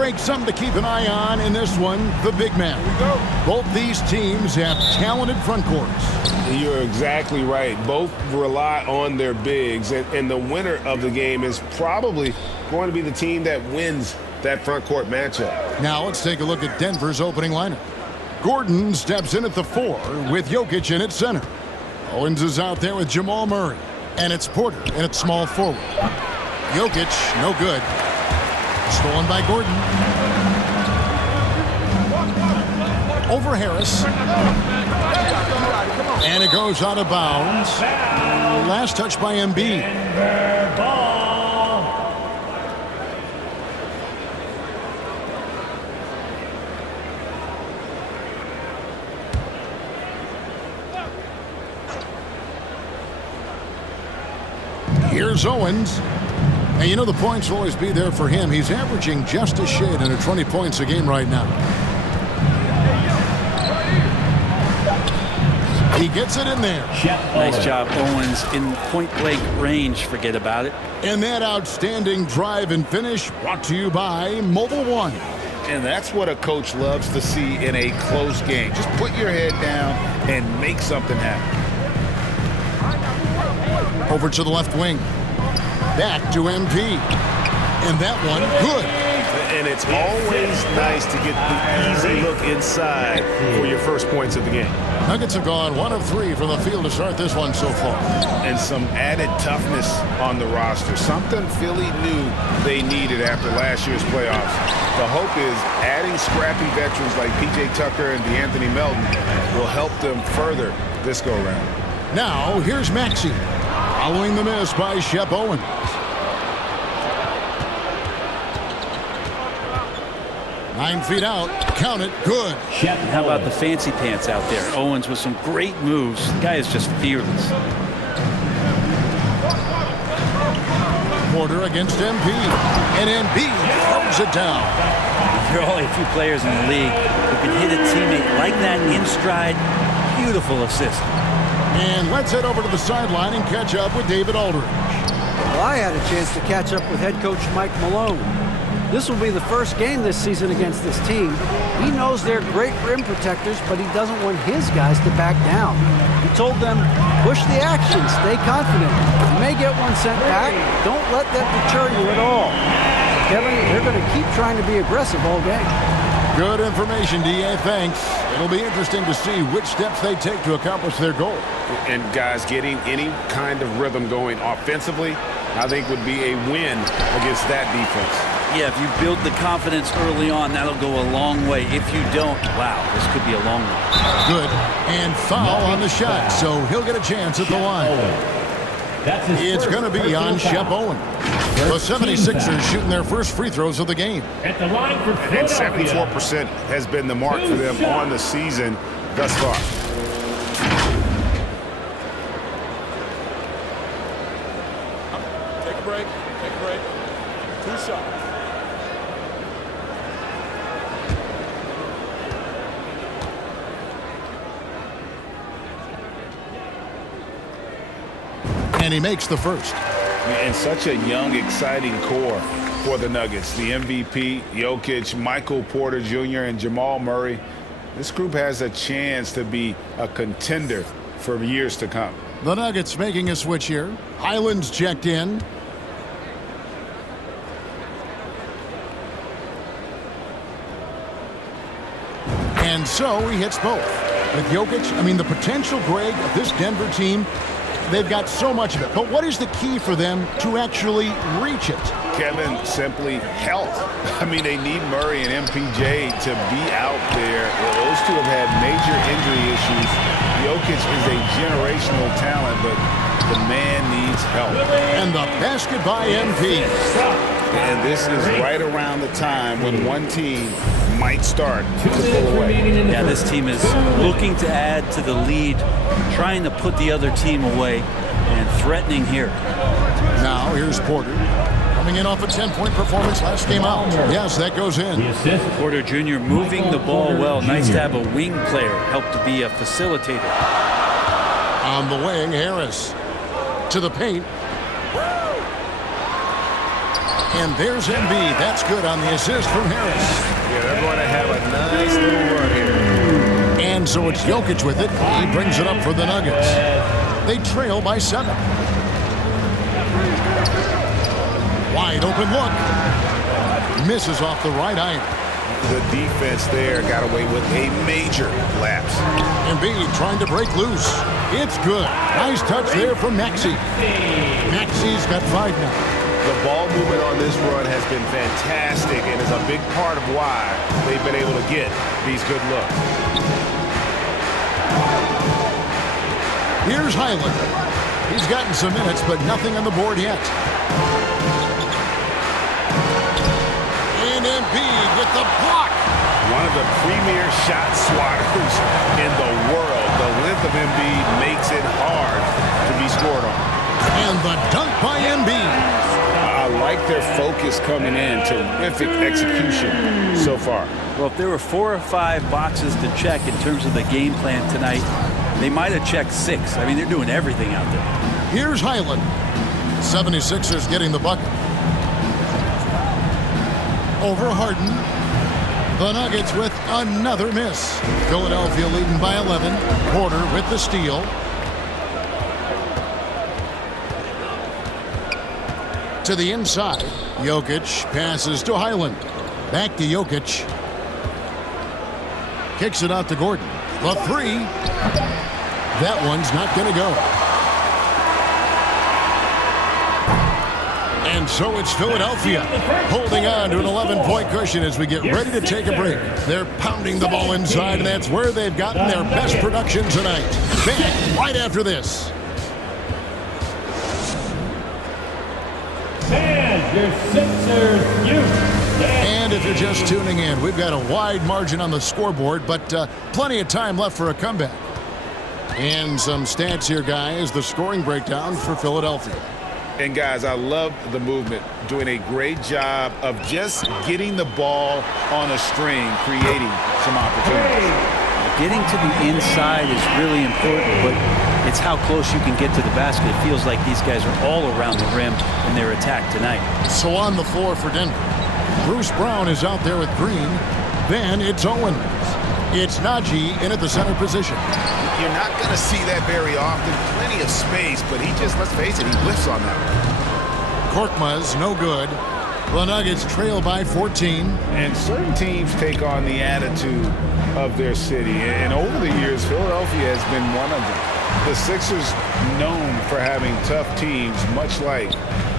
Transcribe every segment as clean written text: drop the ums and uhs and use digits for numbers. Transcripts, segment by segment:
Craig, something to keep an eye on in this one, the big man. Both these teams have talented front courts. You're exactly right. Both rely on their bigs, and the winner of the game is probably going to be the team that wins that front court matchup. Now let's take a look at Denver's opening lineup. Gordon steps in at the 4 with Jokic in at center. Owens is out there with Jamal Murray. And it's Porter in at small forward. Jokic, no good. Stolen by Gordon. Over Harris. And it goes out of bounds. Last touch by Embiid. Here's Owens. And you know the points will always be there for him. He's averaging just a shade under 20 points a game right now. He gets it in there. Nice job, Owens. In point-blank range, forget about it. And that outstanding drive and finish brought to you by Mobile One. And that's what a coach loves to see in a close game. Just put your head down and make something happen. Over to the left wing. Back to MP. And that one, good. And it's always nice to get the easy look inside for your first points of the game. Nuggets have gone 1 of 3 from the field to start this one so far. And some added toughness on the roster. Something Philly knew they needed after last year's playoffs. The hope is adding scrappy veterans like P.J. Tucker and DeAnthony Melton will help them further this go-round. Now, here's Maxey. Following the miss by Shep Owens. Nine feet out. Count it. Good. How about the fancy pants out there? Owens with some great moves. The guy is just fearless. Porter against Embiid. And Embiid throws it down. There are only a few players in the league who can hit a teammate like that in stride. Beautiful assist. And let's head over to the sideline and catch up with David Aldridge. Well, I had a chance to catch up with head coach Mike Malone. This will be the first game this season against this team. He knows they're great rim protectors, but he doesn't want his guys to back down. He told them, push the action, stay confident. You may get one sent back. Don't let that deter you at all. Kevin, they're going to keep trying to be aggressive all game. Good information, D.A. Thanks. It'll be interesting to see which steps they take to accomplish their goal. And guys, getting any kind of rhythm going offensively, I think would be a win against that defense. Yeah, if you build the confidence early on, that'll go a long way. If you don't, wow, this could be a long one. Good. And foul on the shot, so he'll get a chance at the line. It's going to be on Shep Owens. The 76ers shooting their first free throws of the game. And 74% has been the mark for them on the season thus far. Take a break. Take a break. 2 shots. And he makes the first. And such a young, exciting core for the Nuggets. The MVP, Jokic, Michael Porter Jr., and Jamal Murray. This group has a chance to be a contender for years to come. The Nuggets making a switch here. Highland's checked in. And so he hits both. With Jokic, the potential, Greg, of this Denver team, they've got so much of it. But what is the key for them to actually reach it? Kevin, simply health. They need Murray and MPJ to be out there. Those two have had major injury issues. Jokic is a generational talent, but the man needs help. And the basket by MP. And this is right around the time when one team might start to pull away. Yeah, this team is looking to add to the lead, trying to put the other team away, and threatening here. Now here's Porter. Coming in off a 10-point performance last game out. Yes, that goes in. Porter Jr. moving the ball well. Nice to have a wing player help to be a facilitator. On the wing, Harris. To the paint. And there's Embiid. That's good on the assist from Harris. Yeah, they're going to have a nice little run here. And so it's Jokic with it. He brings it up for the Nuggets. They trail by 7. Wide open look. Misses off the right iron. The defense there got away with a major lapse. Embiid trying to break loose. It's good. Nice touch there from Maxey. Maxey's got 5 now. The ball movement on this run has been fantastic and is a big part of why they've been able to get these good looks. Here's Highland. He's gotten some minutes, but nothing on the board yet. And Embiid with the block. One of the premier shot swatters in the world. The length of Embiid makes it hard to be scored on. And the dunk by Embiid. I like their focus coming in. Terrific execution so far. Well, if there were 4 or 5 boxes to check in terms of the game plan tonight, they might have checked 6. I mean, they're doing everything out there. Here's Highland. 76ers getting the bucket. Over Harden. The Nuggets with another miss. Philadelphia leading by 11. Porter with the steal. To the inside. Jokic passes to Highland. Back to Jokic. Kicks it out to Gordon. The 3. That one's not going to go. And so it's Philadelphia holding on to an 11-point cushion as we get ready to take a break. They're pounding the ball inside, and that's where they've gotten their best production tonight. Back right after this. And your Sixers youth. And if you're just tuning in, we've got a wide margin on the scoreboard, but plenty of time left for a comeback. And some stats here, guys. The scoring breakdown for Philadelphia. And guys, I love the movement. Doing a great job of just getting the ball on a string, creating some opportunities. Getting to the inside is really important, but it's how close you can get to the basket. It feels like these guys are all around the rim in their attack tonight. So on the floor for Denver, Bruce Brown is out there with Green. Then it's Owens. It's Najee in at the center position. You're not going to see that very often. Plenty of space, but he just, let's face it, he whiffs on that. Korkmaz, no good. The Nuggets trail by 14. And certain teams take on the attitude of their city. And over the years, Philadelphia has been one of them. The Sixers known for having tough teams, much like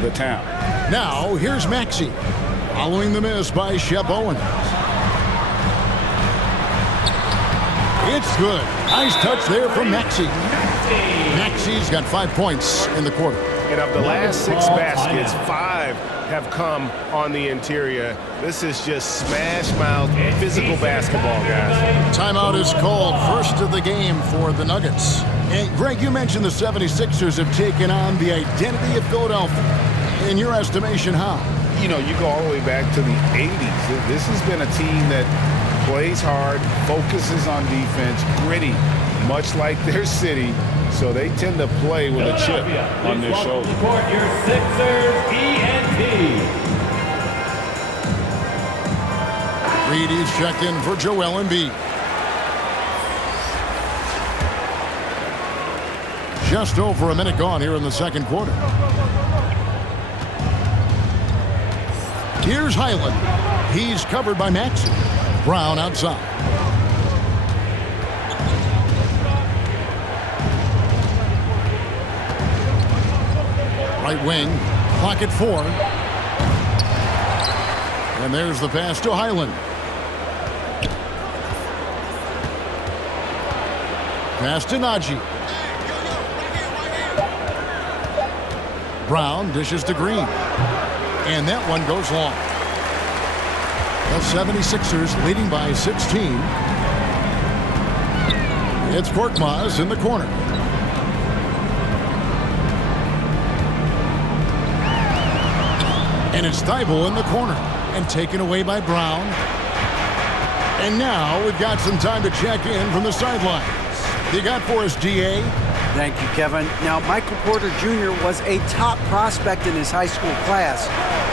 the town. Now, here's Maxey. Following the miss by Shep Owens. It's good. Nice touch there from Maxey. Maxey's got 5 points in the quarter. And of the last 6 baskets, 5 have come on the interior. This is just smash mouth physical basketball, guys. Timeout is called. First of the game for the Nuggets. And Greg, you mentioned the 76ers have taken on the identity of Philadelphia. In your estimation, how? You know, you go all the way back to the 80s. This has been a team that plays hard, focuses on defense, gritty, much like their city. So they tend to play with a chip on their shoulder. Support your Sixers ENT. Reed is checked in for Joel Embiid. Just over a minute gone here in the second quarter. Here's Highland. He's covered by Maxey. Brown outside. Right wing. Clock at 4. And there's the pass to Highland. Pass to Najee. Brown dishes to Green. And that one goes long. The 76ers leading by 16. It's Korkmaz in the corner. And it's Thibault in the corner. And taken away by Brown. And now we've got some time to check in from the sidelines. You got for us, DA? Thank you, Kevin. Now, Michael Porter Jr. was a top prospect in his high school class,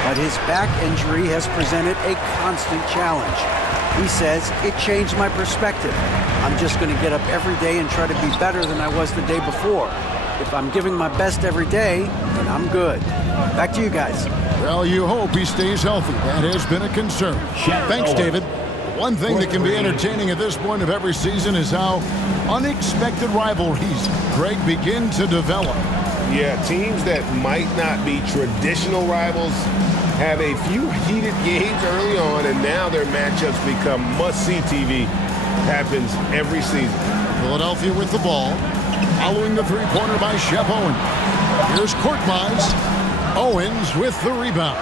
but his back injury has presented a constant challenge. He says, it changed my perspective. I'm just going to get up every day and try to be better than I was the day before. If I'm giving my best every day, then I'm good. Back to you guys. Well, you hope he stays healthy. That has been a concern. Thanks, David. One thing that can be entertaining at this point of every season is how unexpected rivalries, Greg, begin to develop. Yeah, teams that might not be traditional rivals have a few heated games early on, and now their matchups become must-see TV. Happens every season. Philadelphia with the ball, following the three-pointer by Shep Owen. Here's Korkmaz. Owens with the rebound.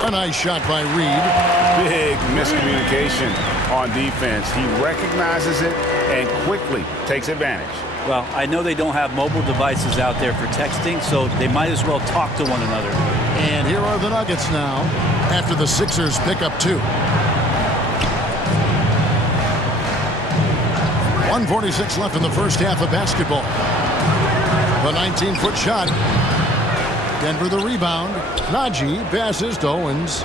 A nice shot by Reed. Big miscommunication on defense. He recognizes it and quickly takes advantage. Well, I know they don't have mobile devices out there for texting, so they might as well talk to one another. And here are the Nuggets now after the Sixers pick up 2. 1:46 left in the first half of basketball. The 19-foot shot. Denver the rebound. Najee passes to Owens.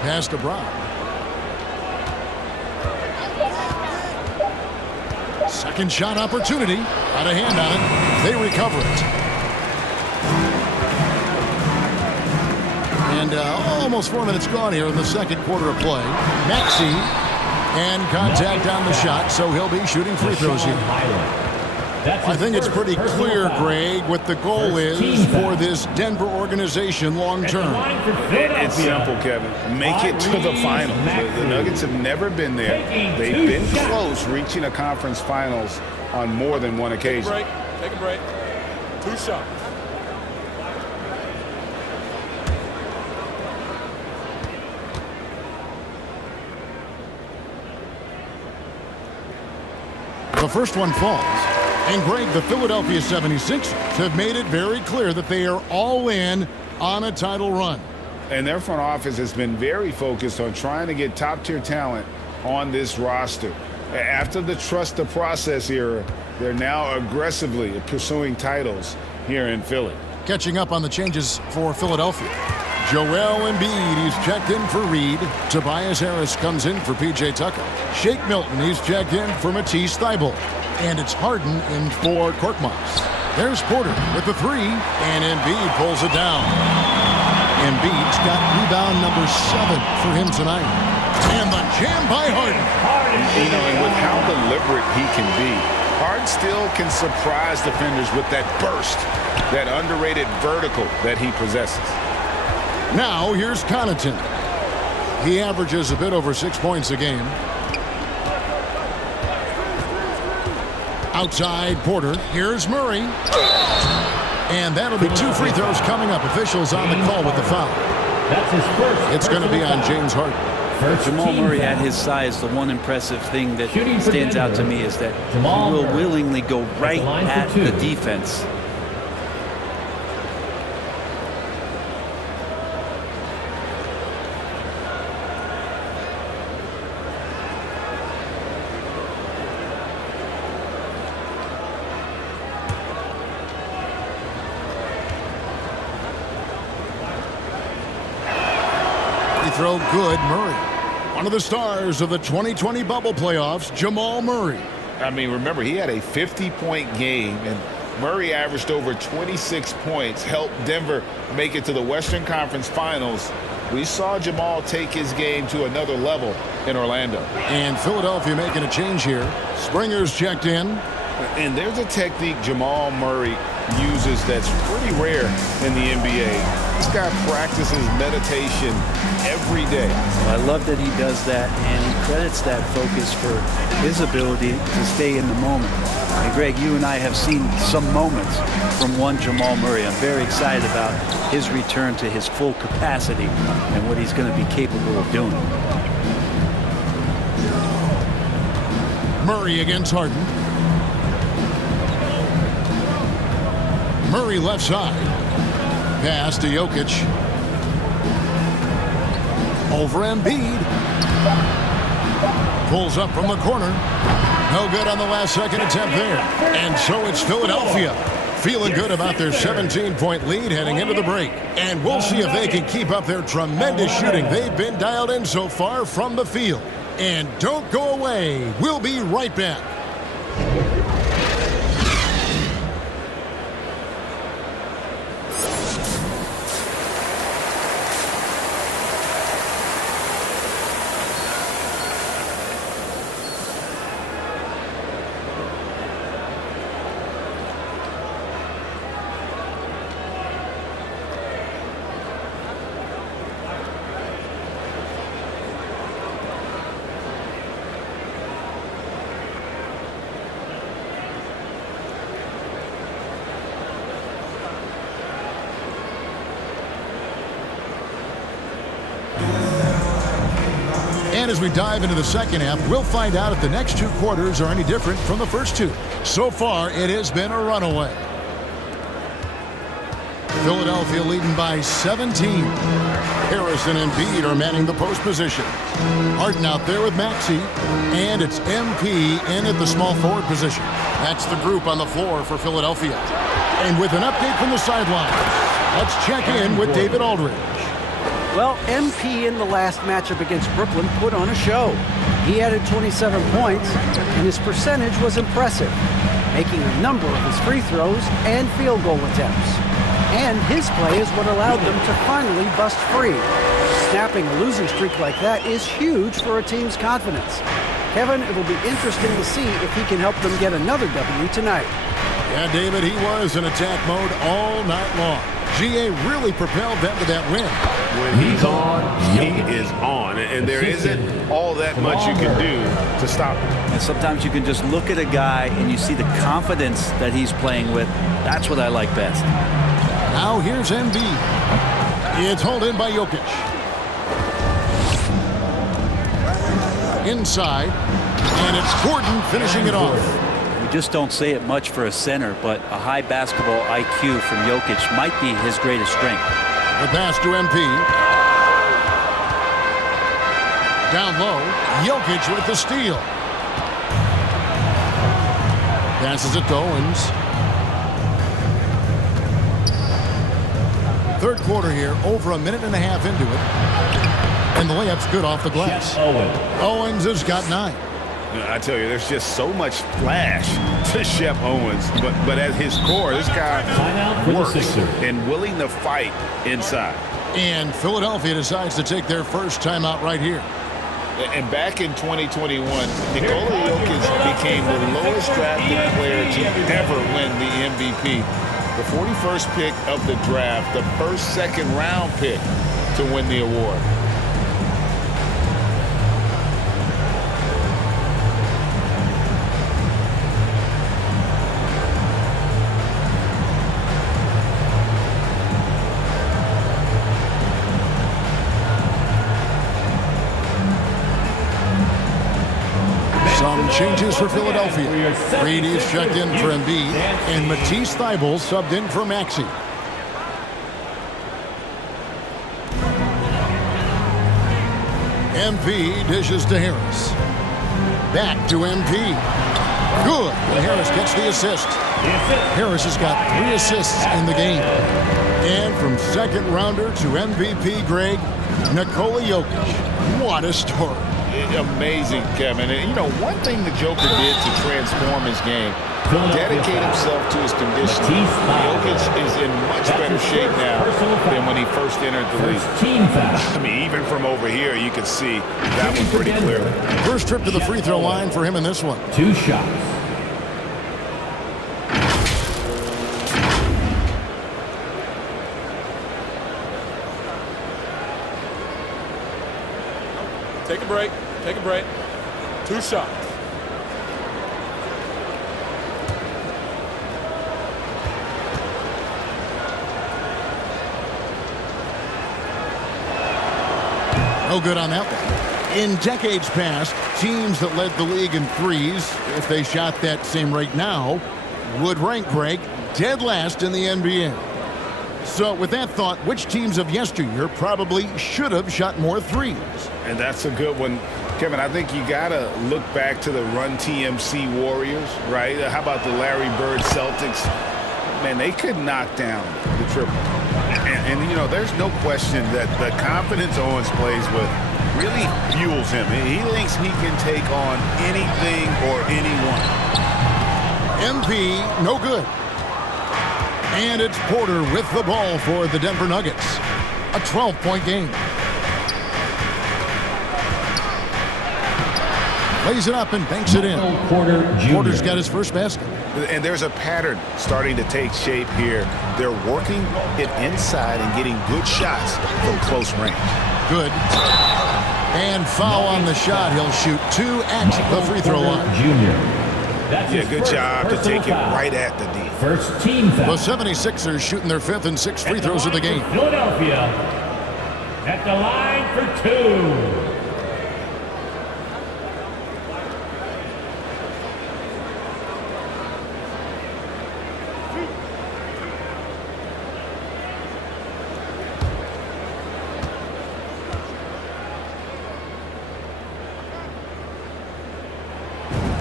Pass to Brown. Second shot opportunity. Got a hand on it. They recover it. And almost 4 minutes gone here in the second quarter of play. Maxey. And contact on the shot, so he'll be shooting free throws here. I think it's pretty clear, Greg, what the goal is for this Denver organization long term. It's simple, Kevin. Make it to the finals. The Nuggets have never been there. They've been close reaching a conference finals on more than one occasion. Take a break. 2 shots. The first one falls. And Greg, the Philadelphia 76ers have made it very clear that they are all in on a title run. And their front office has been very focused on trying to get top-tier talent on this roster. After the trust the process era, they're now aggressively pursuing titles here in Philly. Catching up on the changes for Philadelphia. Joel Embiid, he's checked in for Reed. Tobias Harris comes in for P.J. Tucker. Shake Milton, he's checked in for Matisse Thybulle. And it's Harden in for Korkmaz. There's Porter with the 3, and Embiid pulls it down. Embiid's got rebound number 7 for him tonight. And the jam by Harden. You know, and with how deliberate he can be, Harden still can surprise defenders with that burst, that underrated vertical that he possesses. Now here's Connaughton. He averages a bit over 6 points a game. Outside Porter. Here's Murray. And that'll be 2 free throws coming up. Officials on the call with the foul. That's his first. It's going to be on James Harden. Jamal Murray at his size, the one impressive thing that stands out to me is that he will willingly go right at the defense. Throw good. Murray, one of the stars of the 2020 bubble playoffs, Jamal Murray. I mean, remember, he had a 50-point game, and Murray averaged over 26 points, helped Denver make it to the Western Conference Finals. We saw Jamal take his game to another level in Orlando. And Philadelphia making a change here. Springer's checked in. And there's a technique Jamal Murray uses that's pretty rare in the NBA. This guy practices meditation every day. I love that he does that, and he credits that focus for his ability to stay in the moment. And Greg, you and I have seen some moments from one Jamal Murray. I'm very excited about his return to his full capacity and what he's going to be capable of doing. Murray against Harden. Murray left side. Pass to Jokic. Over Embiid. Pulls up from the corner. No good on the last second attempt there. And so it's Philadelphia feeling good about their 17-point lead heading into the break. And we'll see if they can keep up their tremendous shooting they've been dialed in so far from the field. And don't go away. We'll be right back. And as we dive into the second half, we'll find out if the next two quarters are any different from the first two. So far, it has been a runaway. Philadelphia leading by 17. Harrison and Embiid are manning the post position. Harden out there with Maxey. And it's MP in at the small forward position. That's the group on the floor for Philadelphia. And with an update from the sidelines, let's check in with David Aldridge. Well, MP in the last matchup against Brooklyn put on a show. He added 27 points, and his percentage was impressive, making a number of his free throws and field goal attempts. And his play is what allowed them to finally bust free. Snapping a losing streak like that is huge for a team's confidence. Kevin, it'll be interesting to see if he can help them get another W tonight. Yeah, David, he was in attack mode all night long. GA really propelled them to that win. When he's on, he is on. And there isn't all that much you can do to stop him. And sometimes you can just look at a guy and you see the confidence that he's playing with. That's what I like best. Now here's Embiid. It's hauled in by Jokic. Inside. And it's Gordon finishing it off. Just don't say it much for a center, but a high basketball IQ from Jokic might be his greatest strength. The pass to MP. Down low, Jokic with the steal. Passes it to Owens. Third quarter here, over a minute and a half into it. And the layup's good off the glass. Owens has got 9. I tell you, there's just so much flash to Shep Owens. But at his core, this guy works and willing to fight inside. And Philadelphia decides to take their first timeout right here. And back in 2021, Nikola Jokic became the lowest drafted player to ever win the MVP. The 41st pick of the draft, the first second-round pick to win the award. Changes for Philadelphia. Reed is checked in for Embiid, and Matisse Thybulle subbed in for Maxey. MP dishes to Harris. Back to MP. Good, and Harris gets the assist. Harris has got 3 assists in the game. And from second rounder to MVP, Greg, Nikola Jokic. What a story. Amazing, Kevin. And, you know, one thing the Joker did to transform his game, dedicate himself to his conditioning. Jokic is in much better shape now than when he first entered the league. I mean, even from over here, you can see that one pretty clearly. First trip to the free throw line for him in this one. 2 shots. Take a break. Take a break. 2 shots. No good on that one. In decades past, teams that led the league in threes, if they shot that same rate now, would rank, Greg, dead last in the NBA. So with that thought, which teams of yesteryear probably should have shot more threes? And that's a good one. Kevin, I think you got to look back to the Run TMC Warriors, right? How about the Larry Bird Celtics? Man, they could knock down the triple. And you know, there's no question that the confidence Owens plays with really fuels him. He thinks he can take on anything or anyone. MP, no good. And it's Porter with the ball for the Denver Nuggets. A 12-point game. Lays it up and banks it in. Porter's got his first basket. And there's a pattern starting to take shape here. They're working it inside and getting good shots from close range. Good. And foul on the shot. He'll shoot 2 at the free throw line. Yeah, good job to take it right at the D. First team foul. The 76ers shooting their 5th and 6th free throws of the game. Philadelphia at the line for 2.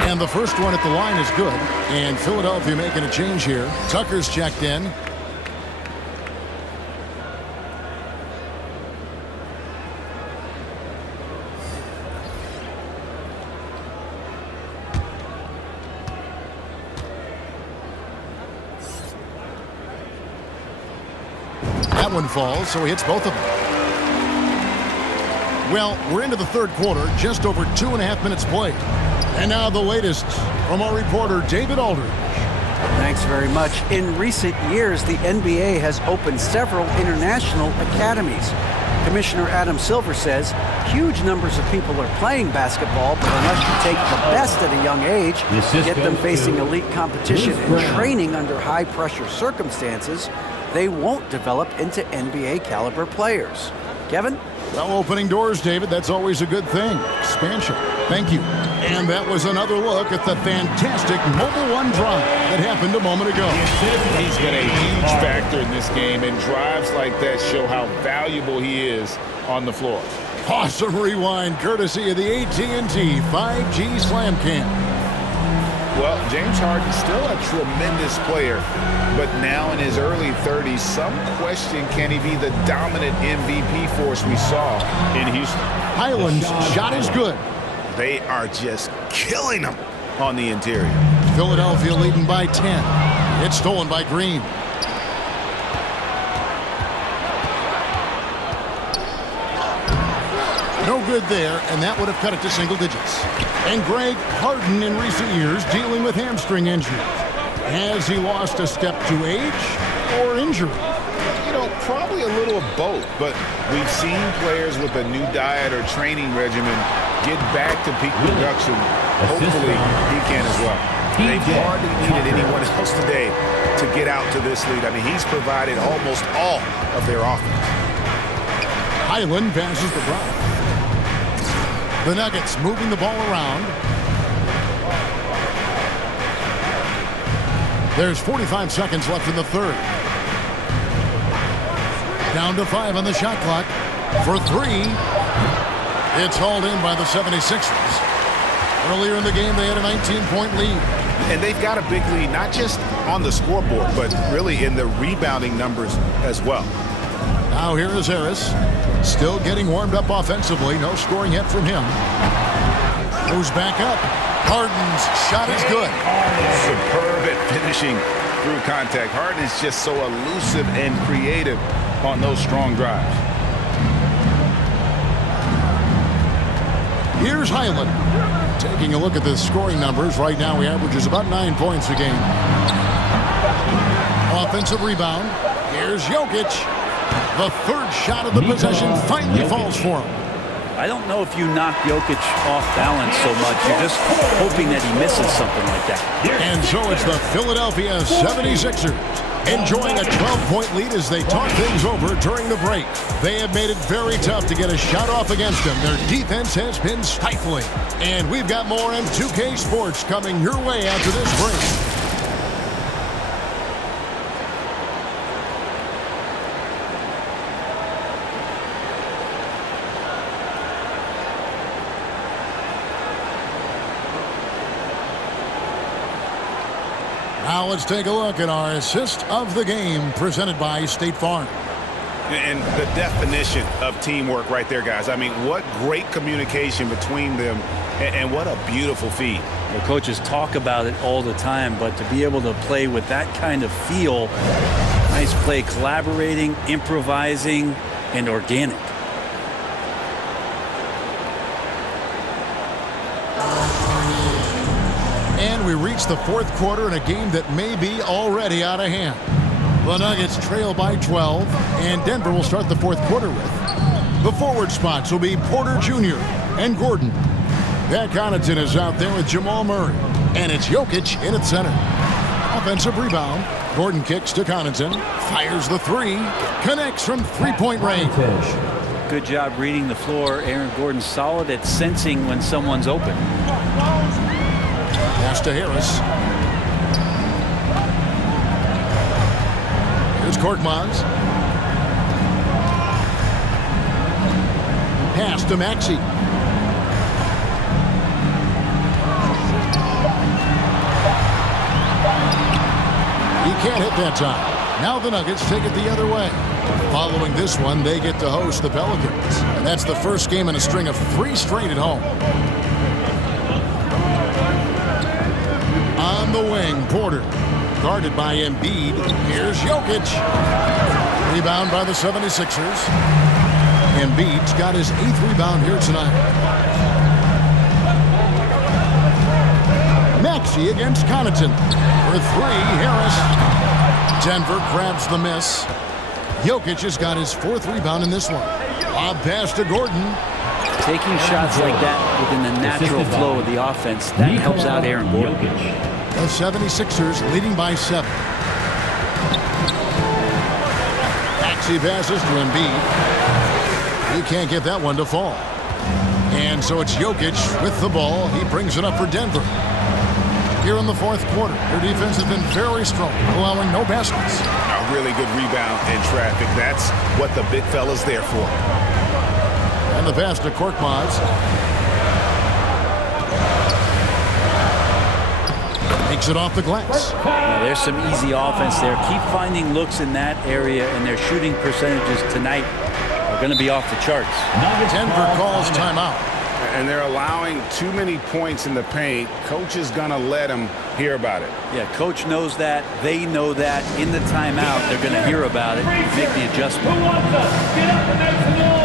And the first one at the line is good. And Philadelphia making a change here. Tucker's checked in. That one falls, so he hits both of them. Well, we're into the third quarter, just over 2.5 minutes played. And now the latest from our reporter, David Aldridge. Thanks very much. In recent years, the NBA has opened several international academies. Commissioner Adam Silver says huge numbers of people are playing basketball, but unless you take the best at a young age, get them facing elite competition and training under high-pressure circumstances, they won't develop into NBA-caliber players. Kevin? Well, opening doors, David, that's always a good thing. Expansion. Thank you. And that was another look at the fantastic Mobile One drive that happened a moment ago. He's been a huge factor in this game, and drives like that show how valuable he is on the floor. Awesome rewind, courtesy of the AT&T 5G Slam Cam. Well, James Harden's still a tremendous player, but now in his early 30s, some question, can he be the dominant MVP force we saw in Houston? Highland's shot is good. They are just killing him on the interior. Philadelphia leading by 10. It's stolen by Green. No good there, and that would have cut it to single digits. And Greg Harden in recent years dealing with hamstring injuries. Has he lost a step to age or injury? You know, probably a little of both, but we've seen players with a new diet or training regimen get back to peak production. Hopefully, he can as well. They've hardly needed anyone else today to get out to this lead. I mean, he's provided almost all of their offense. Highland passes the Brown. The Nuggets moving the ball around. There's 45 seconds left in the third. Down to 5 on the shot clock. For 3. It's hauled in by the 76ers. Earlier in the game, they had a 19-point lead. And they've got a big lead, not just on the scoreboard, but really in the rebounding numbers as well. Now here is Harris. Still getting warmed up offensively. No scoring yet from him. Moves back up. Harden's shot is good. Superb at finishing through contact. Harden is just so elusive and creative on those strong drives. Here's Highland. Taking a look at the scoring numbers. Right now he averages about 9 points a game. Offensive rebound. Here's Jokic. The third shot of the possession finally falls for him. I don't know if you knock Jokic off balance so much. You're just hoping that he misses something like that. And so it's the Philadelphia 76ers enjoying a 12-point lead as they talk things over during the break. They have made it very tough to get a shot off against them. Their defense has been stifling. And we've got more M2K Sports coming your way after this break. Now let's take a look at our assist of the game presented by State Farm. And the definition of teamwork right there, guys. I mean, what great communication between them, and what a beautiful feed. The coaches talk about it all the time, but to be able to play with that kind of feel, nice play, collaborating, improvising, and organic. And we reach the fourth quarter in a game that may be already out of hand. The Nuggets trail by 12, and Denver will start the fourth quarter with. The forward spots will be Porter Jr. and Gordon. Pat Connaughton is out there with Jamal Murray, and it's Jokic in at center. Offensive rebound. Gordon kicks to Connaughton, fires the three, connects from three-point range. Good job reading the floor. Aaron Gordon solid at sensing when someone's open. Pass to Harris. Here's Korkmaz. Pass to Maxey. He can't hit that time. Now the Nuggets take it the other way. Following this one, they get to host the Pelicans. And that's the first game in a string of 3 straight at home. On the wing, Porter. Guarded by Embiid. Here's Jokic. Rebound by the 76ers. Embiid's got his 8th rebound here tonight. Maxey against Connaughton. For 3, Harris. Denver grabs the miss. Jokic has got his 4th rebound in this one. Lob pass to Gordon. Taking shots like that within the natural flow of the offense, that helps out Aaron Gordon. The 76ers leading by 7. Maxey passes to Embiid. He can't get that one to fall. And so it's Jokic with the ball. He brings it up for Denver. Here in the fourth quarter, their defense has been very strong, allowing no baskets. A really good rebound in traffic. That's what the big fella's there for. And the pass to Korkmaz. Takes it off the glass. Now, there's some easy offense there. Keep finding looks in that area, and their shooting percentages tonight are going to be off the charts. Denver calls timeout. And they're allowing too many points in the paint. Coach is going to let them hear about it. Yeah, coach knows that. They know that. In the timeout, they're going to hear about it and make the adjustment. Who wants us? Get up and make some noise.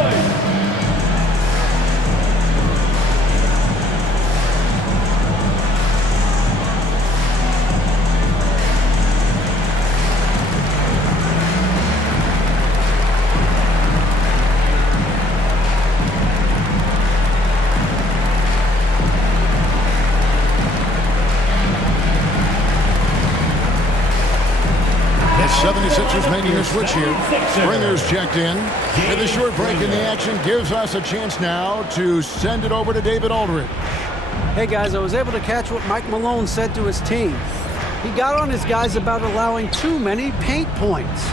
The 76ers making a switch here. Springer's checked in. And the short break in the action gives us a chance now to send it over to David Aldridge. Hey, guys, I was able to catch what Mike Malone said to his team. He got on his guys about allowing too many paint points.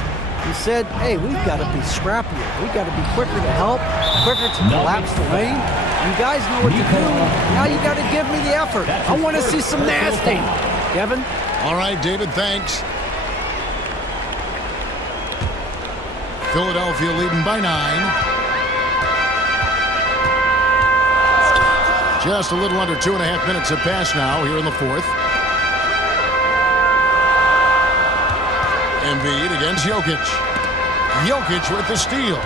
He said, hey, we've got to be scrappier. We've got to be quicker to help, quicker to collapse the lane. You guys know what to do. Now you got to give me the effort. I want to see some nasty. Kevin? All right, David, thanks. Philadelphia leading by 9. Just a little under 2.5 minutes have passed now here in the fourth. Embiid against Jokic. Jokic with the steal.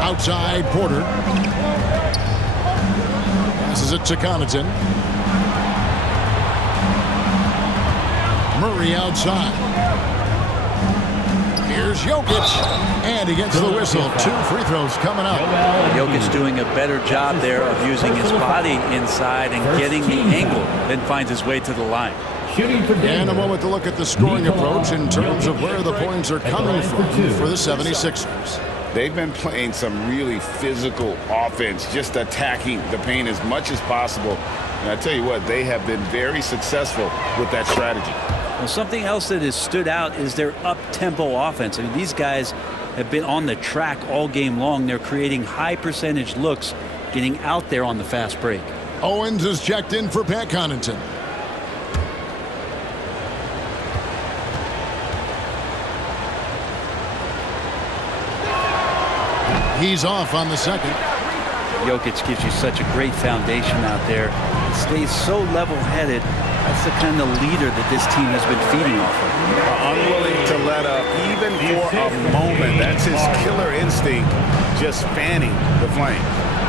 Outside, Porter. Passes it to Connaughton. Murray outside. Here's Jokic, and he gets the whistle. 2 free throws coming up. Jokic doing a better job there of using his body inside and getting the angle, then finds his way to the line. And a moment to look at the scoring approach in terms of where the points are coming from for the 76ers. They've been playing some really physical offense, just attacking the paint as much as possible. And I tell you what, they have been very successful with that strategy. Well, something else that has stood out is their up-tempo offense. I mean, these guys have been on the track all game long. They're creating high percentage looks, getting out there on the fast break. Owens is checked in for Pat Connaughton. He's off on the second. Jokic gives you such a great foundation out there. He stays so level-headed. That's the kind of leader that this team has been feeding off of. Unwilling to let up even for a moment. That's his killer instinct, just fanning the flame.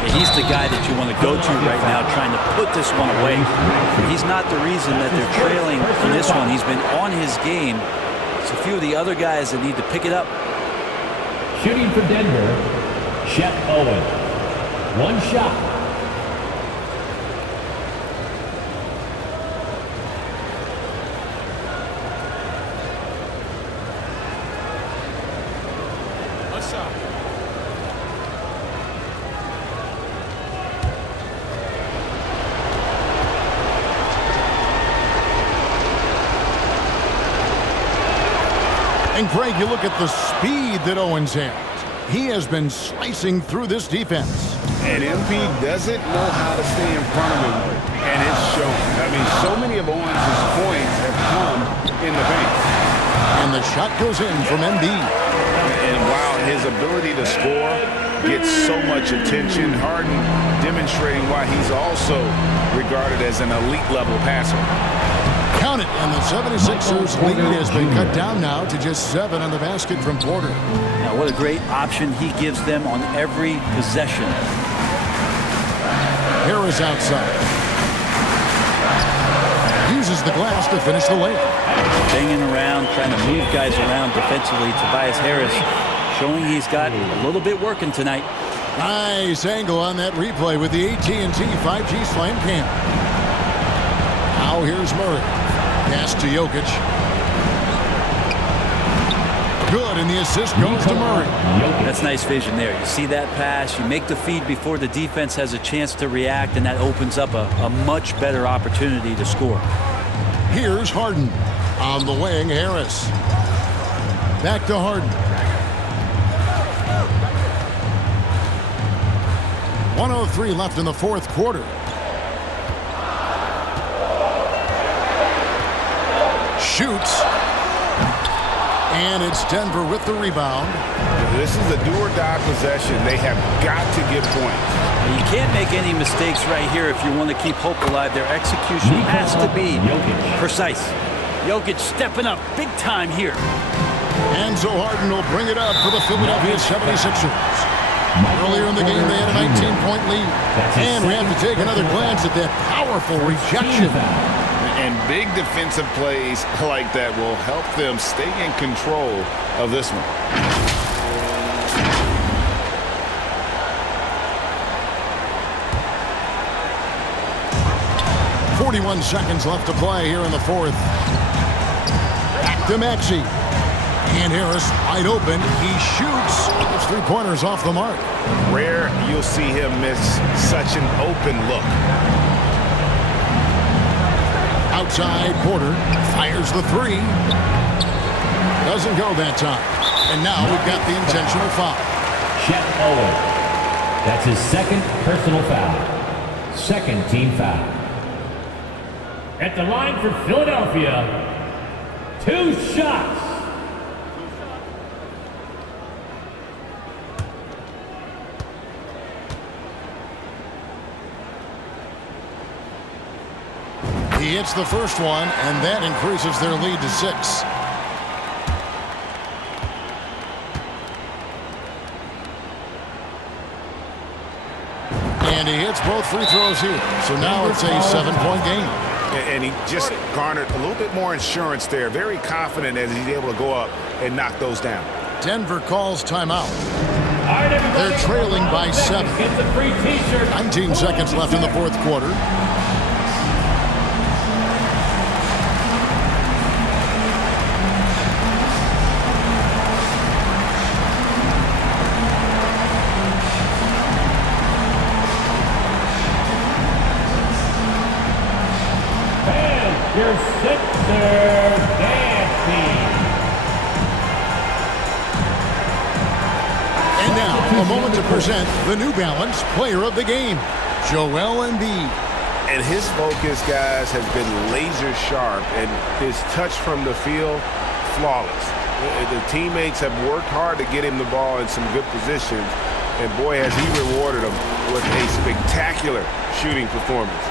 And he's the guy that you want to go to right now, trying to put this one away. He's not the reason that they're trailing in this one. He's been on his game. It's a few of the other guys that need to pick it up. Shooting for Denver, Chet Owens. One shot. And Greg, you look at the speed that Owens has. He has been slicing through this defense. And MP doesn't know how to stay in front of him, and it's shown. I mean, so many of Owens' points have come in the paint. And the shot goes in from Embiid. And while his ability to score gets so much attention, Harden demonstrating why he's also regarded as an elite-level passer. Count it, and the 76ers lead has been cut down now to just 7 on the basket from Porter. Now, what a great option he gives them on every possession. Harris outside. Uses the glass to finish the layup. Banging around, trying to move guys around defensively. Tobias Harris showing he's got a little bit working tonight. Nice angle on that replay with the AT&T 5G Slam Cam. Now here's Murray. Pass to Jokic. Good, and the assist goes to Murray. That's nice vision there. You see that pass, you make the feed before the defense has a chance to react, and that opens up a much better opportunity to score. Here's Harden. On the wing, Harris. Back to Harden. 1:03 left in the fourth quarter. Shoots. And it's Denver with the rebound. This is a do-or-die possession. They have got to get points. You can't make any mistakes right here if you want to keep hope alive. Their execution has to be precise. Jokic stepping up big time here. And so Harden will bring it up for the Philadelphia 76ers. Earlier in the game, they had a 19-point lead. And we have to take another glance at that powerful rejection. And big defensive plays like that will help them stay in control of this one. .41 seconds left to play here in the fourth. Back to Maxey. And Harris wide open. He shoots. Those three-pointers off the mark. Rare you'll see him miss such an open look. Outside, Porter fires the three. Doesn't go that time. And now we've got the intentional foul. Chet Owens. That's his second personal foul. Second team foul. At the line for Philadelphia, 2 shots. He hits the first one, and that increases their lead to 6. And he hits both free throws here. So now it's a 7-point game. And he just garnered a little bit more insurance there. Very confident as he's able to go up and knock those down. Denver calls timeout. All right, everybody, They're trailing by 7. Get the free T-shirt. 19 seconds left in the fourth quarter. Your Sixers dance team. And now, a moment to present the New Balance Player of the Game, Joel Embiid. And his focus, guys, has been laser sharp, and his touch from the field, flawless. The teammates have worked hard to get him the ball in some good positions, and boy, has he rewarded them with a spectacular shooting performance.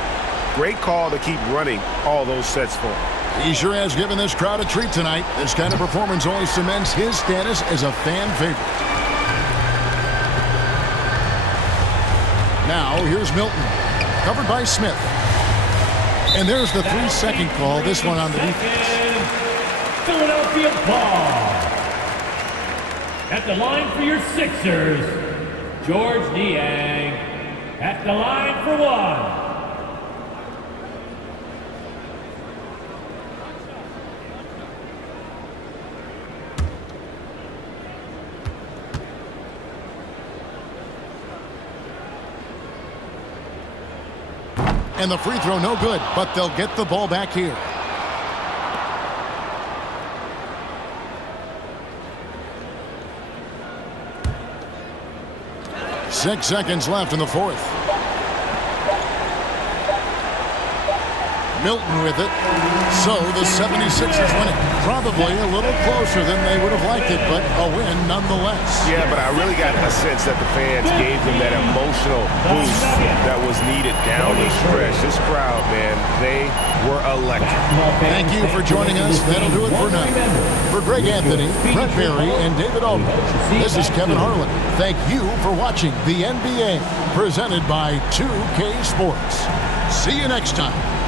Great call to keep running all those sets for him. He sure has given this crowd a treat tonight. This kind of performance only cements his status as a fan favorite. Now, here's Milton, covered by Smith. And there's the 3-second call, this one on the defense. Philadelphia ball. At the line for your Sixers, George Niang. At the line for one. And the free throw no good, but they'll get the ball back here. Six seconds left in the fourth. Milton with it. So the 76ers win it. Probably a little closer than they would have liked it, but a win nonetheless. Yeah, but I really got a sense that the fans gave them that emotional boost that was needed down the stretch. This crowd, man, they were electric. Thank you for joining us. That'll do it for now. For Greg Anthony, Brett Berry, and David Aldridge, this is Kevin Harlan. Thank you for watching the NBA, presented by 2K Sports. See you next time.